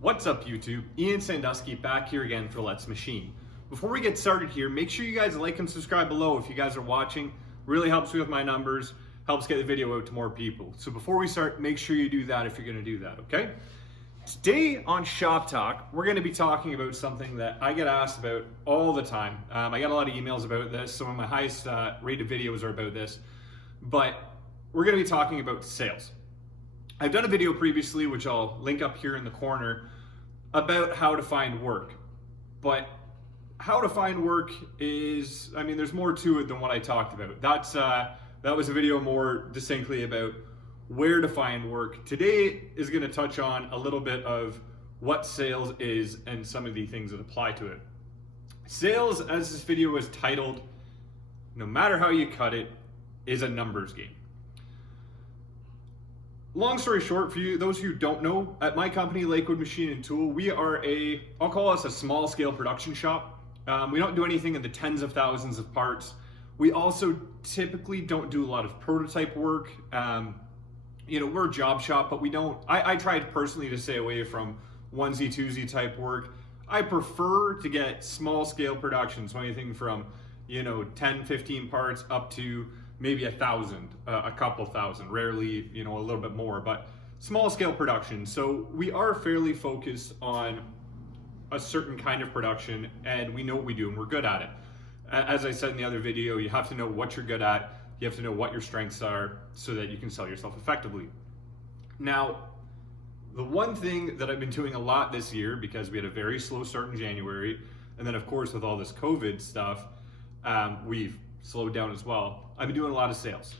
What's up YouTube? Ian Sandusky back here again for Let's Machine. Before we get started here, make sure you guys like and subscribe below if you guys are watching. Really helps me with my numbers, helps get the video out to more people. So before we start, make sure you do that if you're gonna do that, okay? Today on Shop Talk, we're gonna be talking about something that I get asked about all the time. I got a lot of emails about this. Some of my highest rated videos are about this, but we're gonna be talking about sales. I've done a video previously, which I'll link up here in the corner, about how to find work. But how to find work is, there's more to it than what I talked about. That was a video more distinctly about where to find work. Today is gonna touch on a little bit of what sales is and some of the things that apply to it. Sales, as this video is titled, no matter how you cut it, is a numbers game. Long story short, for you, those who don't know, at my company, Lakewood Machine and Tool, we are I'll call us a small scale production shop. We don't do anything in the tens of thousands of parts. We also typically don't do a lot of prototype work. We're a job shop, but we don't, I tried personally to stay away from onesie, twosie type work. I prefer to get small scale production, so anything from, 10, 15 parts up to maybe 1,000, a couple thousand, rarely, a little bit more, but small scale production. So we are fairly focused on a certain kind of production, and we know what we do and we're good at it. As I said in the other video, you have to know what you're good at. You have to know what your strengths are so that you can sell yourself effectively. Now, the one thing that I've been doing a lot this year, because we had a very slow start in January, and then of course with all this COVID stuff, we've slowed down as well. I've been doing a lot of sales.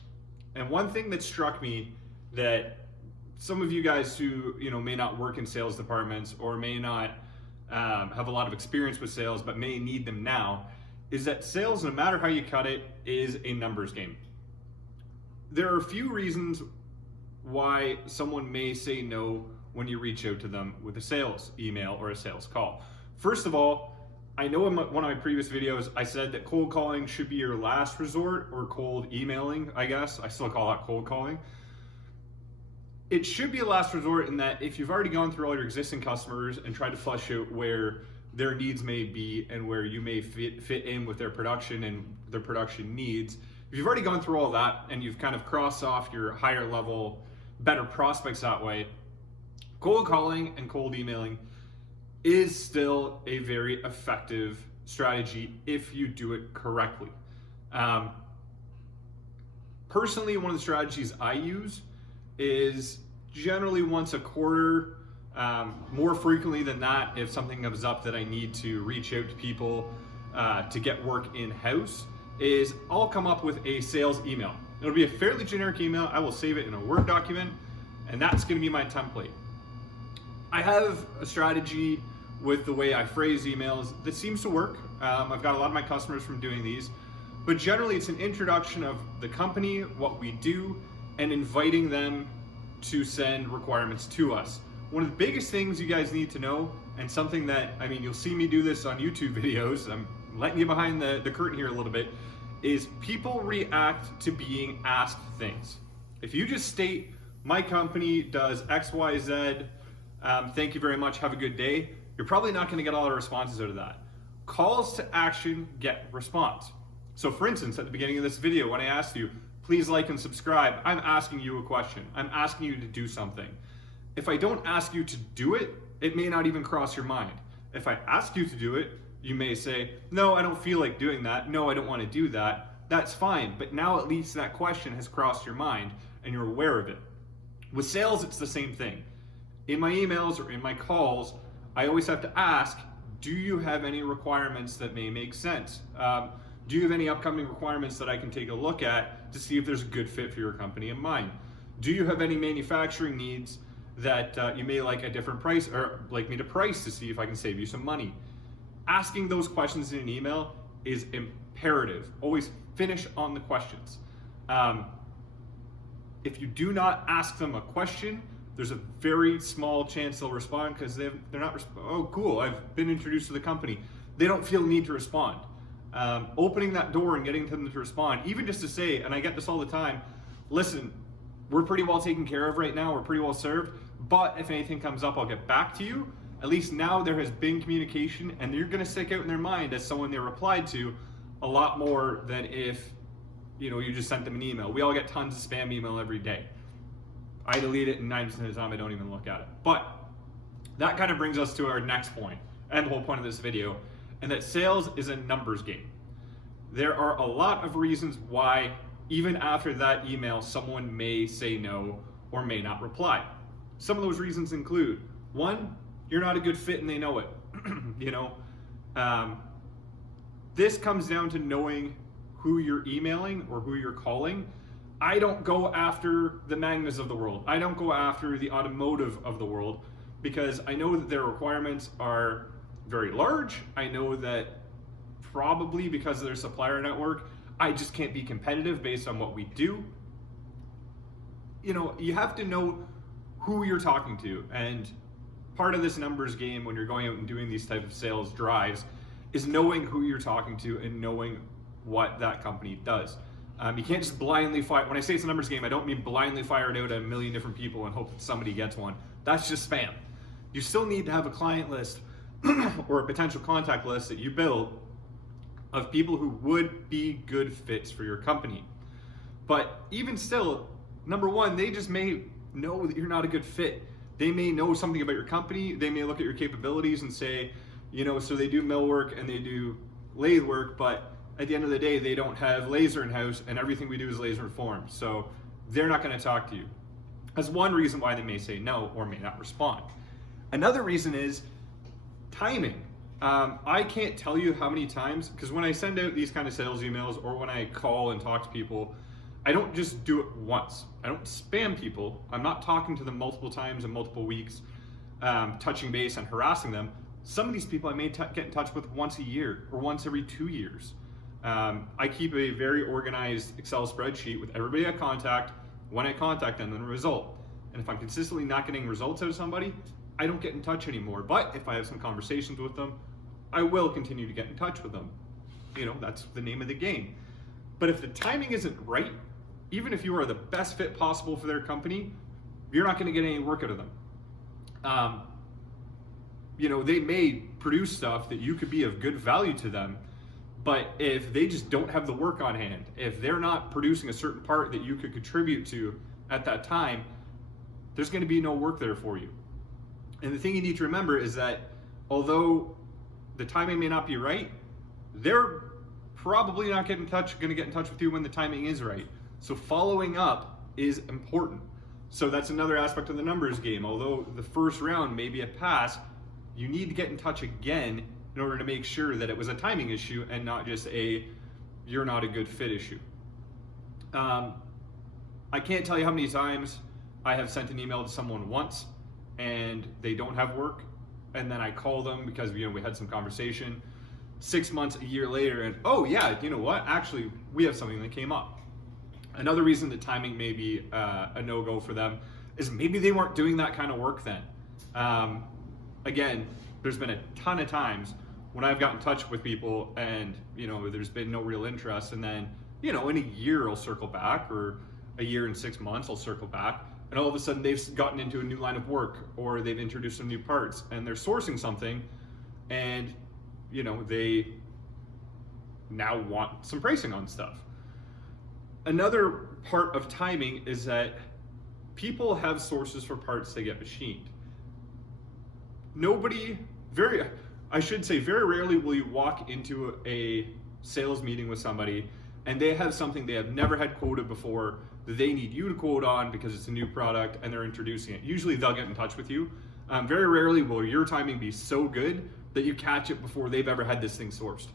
And one thing that struck me that some of you guys who may not work in sales departments or may not have a lot of experience with sales but may need them now is that sales, no matter how you cut it, is a numbers game. There are a few reasons why someone may say no when you reach out to them with a sales email or a sales call. First of all, I know in one of my previous videos, I said that cold calling should be your last resort, or cold emailing, I guess. I still call that cold calling. It should be a last resort in that if you've already gone through all your existing customers and tried to flush out where their needs may be and where you may fit in with their production and their production needs, if you've already gone through all that and you've kind of crossed off your higher level, better prospects that way, cold calling and cold emailing is still a very effective strategy if you do it correctly. Personally, one of the strategies I use is generally once a quarter, more frequently than that if something comes up that I need to reach out to people to get work in-house, is I'll come up with a sales email. It'll be a fairly generic email. I will save it in a Word document, and that's gonna be my template. I have a strategy with the way I phrase emails that seems to work. I've got a lot of my customers from doing these, but generally it's an introduction of the company, what we do, and inviting them to send requirements to us. One of the biggest things you guys need to know, and something that, you'll see me do this on YouTube videos, I'm letting you behind the curtain here a little bit, is people react to being asked things. If you just state, my company does X, Y, Z, thank you very much, have a good day, you're probably not gonna get all the responses out of that. Calls to action get response. So for instance, at the beginning of this video, when I asked you, please like and subscribe, I'm asking you a question. I'm asking you to do something. If I don't ask you to do it, it may not even cross your mind. If I ask you to do it, you may say, no, I don't feel like doing that. No, I don't wanna do that. That's fine, but now at least that question has crossed your mind and you're aware of it. With sales, it's the same thing. In my emails or in my calls, I always have to ask, do you have any requirements that may make sense? Do you have any upcoming requirements that I can take a look at to see if there's a good fit for your company and mine? Do you have any manufacturing needs that you may like a different price or like me to price to see if I can save you some money? Asking those questions in an email is imperative. Always finish on the questions. If you do not ask them a question, there's a very small chance they'll respond because they're not, oh cool, I've been introduced to the company. They don't feel the need to respond. Opening that door and getting them to respond, even just to say, and I get this all the time, listen, we're pretty well taken care of right now, we're pretty well served, but if anything comes up, I'll get back to you. at least now there has been communication, and you're going to stick out in their mind as someone they replied to a lot more than if you just sent them an email. We all get tons of spam email every day. I delete it, and 90% of the time I don't even look at it. But that kind of brings us to our next point and the whole point of this video, and that sales is a numbers game. There are a lot of reasons why even after that email someone may say no or may not reply. Some of those reasons include, one, you're not a good fit and they know it. This comes down to knowing who you're emailing or who you're calling. I don't go after the Magnas of the world. I don't go after the automotive of the world, because I know that their requirements are very large. I know that probably because of their supplier network, I just can't be competitive based on what we do. You have to know who you're talking to, and part of this numbers game when you're going out and doing these type of sales drives is knowing who you're talking to and knowing what that company does. You can't just blindly fire. When I say it's a numbers game, I don't mean blindly fire it out at a million different people and hope that somebody gets one. That's just spam. You still need to have a client list or a potential contact list that you build of people who would be good fits for your company. But even still, number one, they just may know that you're not a good fit. They may know something about your company. They may look at your capabilities and say, so they do mill work and they do lathe work, but at the end of the day, they don't have laser in-house, and everything we do is laser informed. So they're not going to talk to you. That's one reason why they may say no or may not respond. Another reason is timing. I can't tell you how many times, because when I send out these kind of sales emails or when I call and talk to people, I don't just do it once. I don't spam people. I'm not talking to them multiple times in multiple weeks, touching base and harassing them. Some of these people I may get in touch with once a year or once every 2 years. I keep a very organized Excel spreadsheet with everybody I contact, when I contact them, and the result. And if I'm consistently not getting results out of somebody, I don't get in touch anymore. But if I have some conversations with them, I will continue to get in touch with them. That's the name of the game. But if the timing isn't right, even if you are the best fit possible for their company, you're not going to get any work out of them. They may produce stuff that you could be of good value to them, but if they just don't have the work on hand, if they're not producing a certain part that you could contribute to at that time, there's going to be no work there for you. And the thing you need to remember is that although the timing may not be right, they're probably not going to get in touch with you when the timing is right. So following up is important. So that's another aspect of the numbers game. Although the first round may be a pass, you need to get in touch again in order to make sure that it was a timing issue and not just you're not a good fit issue. I can't tell you how many times I have sent an email to someone once and they don't have work, and then I call them because we had some conversation 6 months, a year later, and oh yeah, you know what? Actually, we have something that came up. Another reason that timing may be a no-go for them is maybe they weren't doing that kind of work then. Again, there's been a ton of times when I've got in touch with people and there's been no real interest, and then in a year I'll circle back, or a year and 6 months I'll circle back, and all of a sudden they've gotten into a new line of work, or they've introduced some new parts and they're sourcing something, and they now want some pricing on stuff. Another part of timing is that people have sources for parts they get machined. Very rarely will you walk into a sales meeting with somebody and they have something they have never had quoted before that they need you to quote on because it's a new product and they're introducing it. Usually they'll get in touch with you. Very rarely will your timing be so good that you catch it before they've ever had this thing sourced.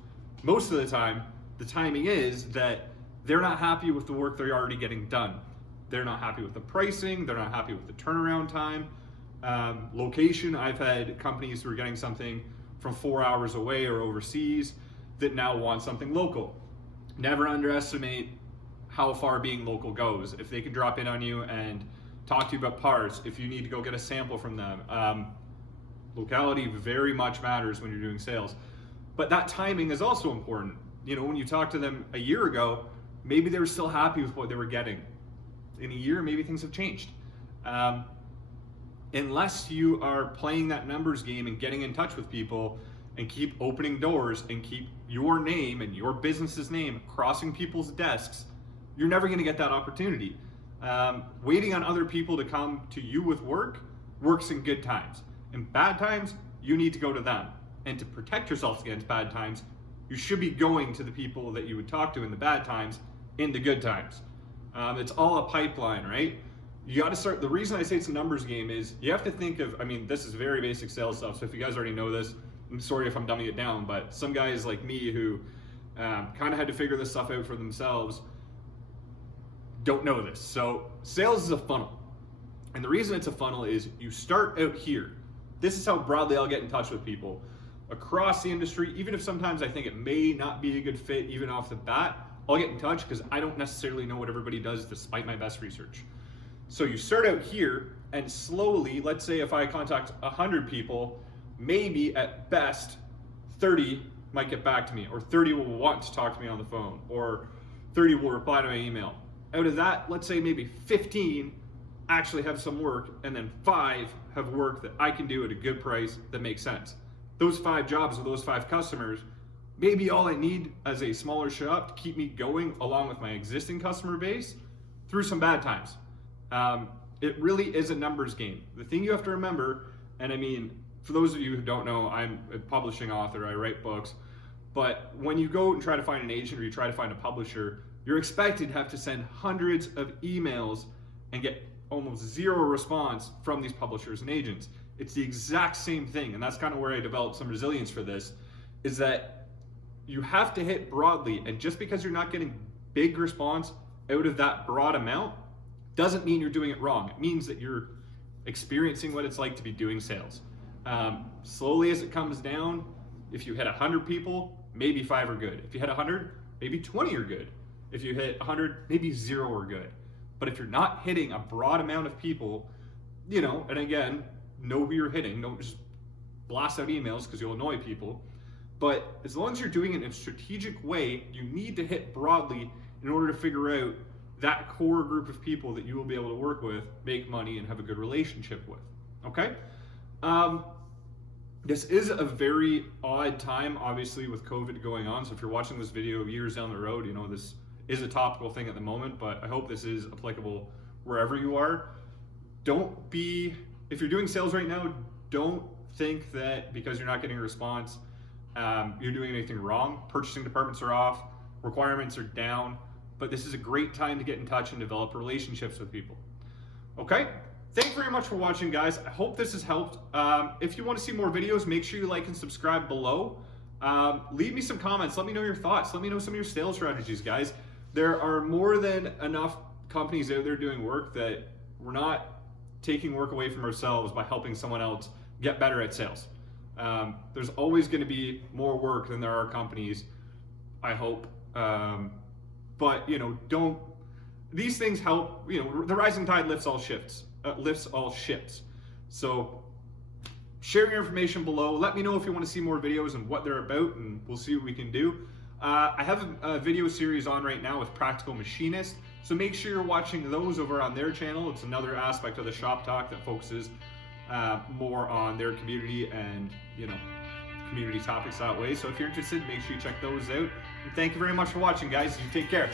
Most of the time, the timing is that they're not happy with the work they're already getting done. They're not happy with the pricing. They're not happy with the turnaround time. Location, I've had companies who are getting something from 4 hours away or overseas that now want something local. Never underestimate how far being local goes. If they can drop in on you and talk to you about parts, if you need to go get a sample from them, locality very much matters when you're doing sales. But that timing is also important. When you talk to them a year ago, maybe they were still happy with what they were getting. In a year, maybe things have changed. unless you are playing that numbers game and getting in touch with people and keep opening doors and keep your name and your business's name crossing people's desks, you're never going to get that opportunity. Waiting on other people to come to you with work works in good times. In bad times, you need to go to them. And to protect yourself against bad times, you should be going to the people that you would talk to in the bad times in the good times. It's all a pipeline, right? You got to start. The reason I say it's a numbers game is you have to think of, I mean, this is very basic sales stuff. So if you guys already know this, I'm sorry if I'm dumbing it down, but some guys like me who kind of had to figure this stuff out for themselves don't know this. So sales is a funnel. And the reason it's a funnel is you start out here. This is how broadly I'll get in touch with people across the industry. Even if sometimes I think it may not be a good fit even off the bat, I'll get in touch because I don't necessarily know what everybody does despite my best research. So you start out here and slowly, let's say if I contact 100 people, maybe at best 30 might get back to me, or 30 will want to talk to me on the phone, or 30 will reply to my email. Out of that, let's say maybe 15 actually have some work, and then 5 have work that I can do at a good price that makes sense. Those 5 jobs or those 5 customers, maybe all I need as a smaller shop to keep me going along with my existing customer base through some bad times. It really is a numbers game. The thing you have to remember, and I mean, for those of you who don't know, I'm a publishing author, I write books, but when you go and try to find an agent or you try to find a publisher, you're expected to have to send hundreds of emails and get almost zero response from these publishers and agents. It's the exact same thing, and that's kind of where I developed some resilience for this, is that you have to hit broadly, and just because you're not getting big response out of that broad amount doesn't mean you're doing it wrong. It means that you're experiencing what it's like to be doing sales. Slowly as it comes down, if you hit 100 people, maybe 5 are good. If you hit 100, maybe 20 are good. If you hit 100, maybe 0 are good. But if you're not hitting a broad amount of people, you know, and again, know who you're hitting. Don't just blast out emails because you'll annoy people. But as long as you're doing it in a strategic way, you need to hit broadly in order to figure out that core group of people that you will be able to work with, make money, and have a good relationship with. Okay? This is a very odd time, obviously, with COVID going on. So if you're watching this video years down the road, you know, this is a topical thing at the moment, but I hope this is applicable wherever you are. If you're doing sales right now, don't think that because you're not getting a response, you're doing anything wrong. Purchasing departments are off, requirements are down, but this is a great time to get in touch and develop relationships with people. Okay? Thank you very much for watching, guys. I hope this has helped. If you want to see more videos, make sure you like and subscribe below. Leave me some comments. Let me know your thoughts. Let me know some of your sales strategies, guys. There are more than enough companies out there doing work that we're not taking work away from ourselves by helping someone else get better at sales. There's always going to be more work than there are companies, I hope. But, you know, these things help. You know, the rising tide lifts all ships. So share your information below. Let me know if you want to see more videos and what they're about, and we'll see what we can do. I have a video series on right now with Practical Machinist, so make sure you're watching those over on their channel. It's another aspect of the Shop Talk that focuses more on their community and, you know, community topics that way. So if you're interested, make sure you check those out. And thank you very much for watching, guys. You take care.